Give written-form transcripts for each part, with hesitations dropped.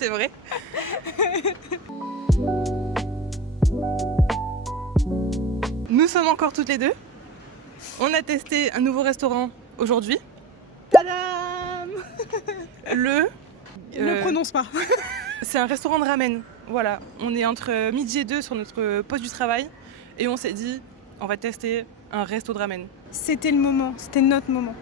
C'est vrai. Nous sommes encore toutes les deux. On a testé un nouveau restaurant aujourd'hui. Tadam! Ne prononce pas. C'est un restaurant de ramen. Voilà, on est entre midi et 2 sur notre poste du travail et on s'est dit on va tester un resto de ramen. C'était le moment, c'était notre moment.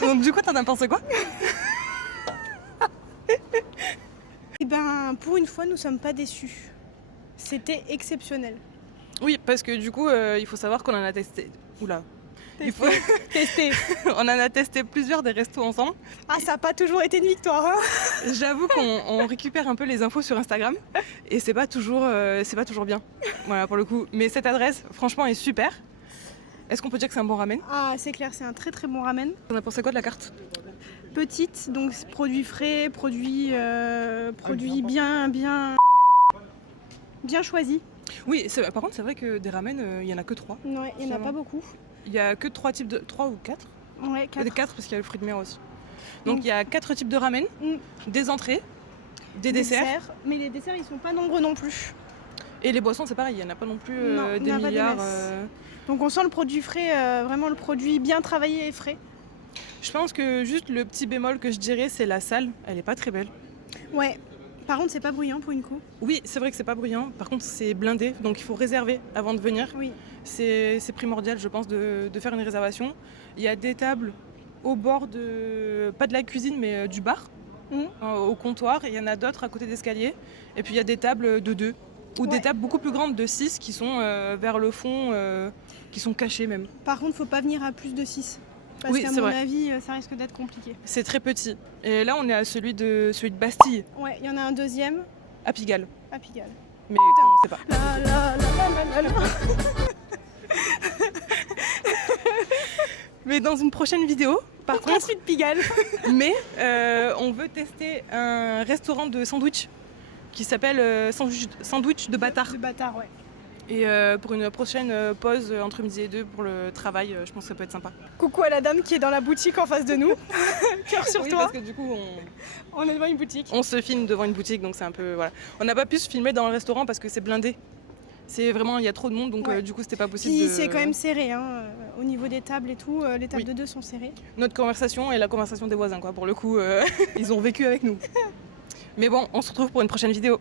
Donc du coup t'en as pensé quoi? Et ben pour une fois nous sommes pas déçus. C'était exceptionnel. Oui, parce que du coup il faut savoir qu'on en a testé. Oula. Il faut... Tester. On en a testé plusieurs des restos ensemble. Ah, ça n'a pas toujours été une victoire, hein. J'avoue qu'on récupère un peu les infos sur Instagram et c'est pas toujours bien. Voilà pour le coup. Mais cette adresse, franchement, est super. Est-ce qu'on peut dire que c'est un bon ramen? Ah, c'est clair, c'est un très très bon ramen. On a pensé quoi de la carte? Petite, donc produits frais, produits bien choisis. Oui, par contre, c'est vrai que des ramen, il y en a que 3. Ouais, il n'y en a pas beaucoup. Il y a que 3 types de... 3 ou 4? Ouais, 4. 4 parce qu'il y a le fruit de mer aussi. Donc il y a 4 types de ramen, des entrées, des desserts. Mais les desserts, ils sont pas nombreux non plus. Et les boissons, c'est pareil, il n'y en a pas non plus Non, des milliards. Donc on sent le produit frais, vraiment le produit bien travaillé et frais. Je pense que juste le petit bémol que je dirais, c'est la salle. Elle est pas très belle. Ouais. Par contre, c'est pas bruyant pour une coup. Oui, c'est vrai que c'est pas bruyant. Par contre, c'est blindé, donc il faut réserver avant de venir. Oui. C'est primordial, je pense, de faire une réservation. Il y a des tables au bord pas de la cuisine, mais du bar, au comptoir. Il y en a d'autres à côté d'escalier. Et puis il y a des tables de 2. Ou des tables beaucoup plus grandes de 6 qui sont vers le fond, qui sont cachées même. Par contre, faut pas venir à plus de 6. Parce qu'à mon avis, ça risque d'être compliqué. C'est très petit. Et là, on est à celui de Bastille. Ouais, il y en a un deuxième. À Pigalle. À Pigalle. Mais on sait pas. Mais dans une prochaine vidéo, par contre, suite Pigalle. Mais on veut tester un restaurant de sandwich qui s'appelle Sandwich de Bâtard. De Bâtard, ouais. Et pour une prochaine pause entre midi et 2 pour le travail, je pense que ça peut être sympa. Coucou à la dame qui est dans la boutique en face de nous. Cœur sur toi. Parce que du coup, on est devant une boutique. On se filme devant une boutique, donc c'est un peu... Voilà. On n'a pas pu se filmer dans le restaurant parce que c'est blindé. C'est vraiment, il y a trop de monde, donc du coup, c'était pas possible. Puis c'est quand même serré, hein. Au niveau des tables et tout, les tables de 2 sont serrées. Notre conversation et la conversation des voisins, quoi. Pour le coup, ils ont vécu avec nous. Mais bon, on se retrouve pour une prochaine vidéo.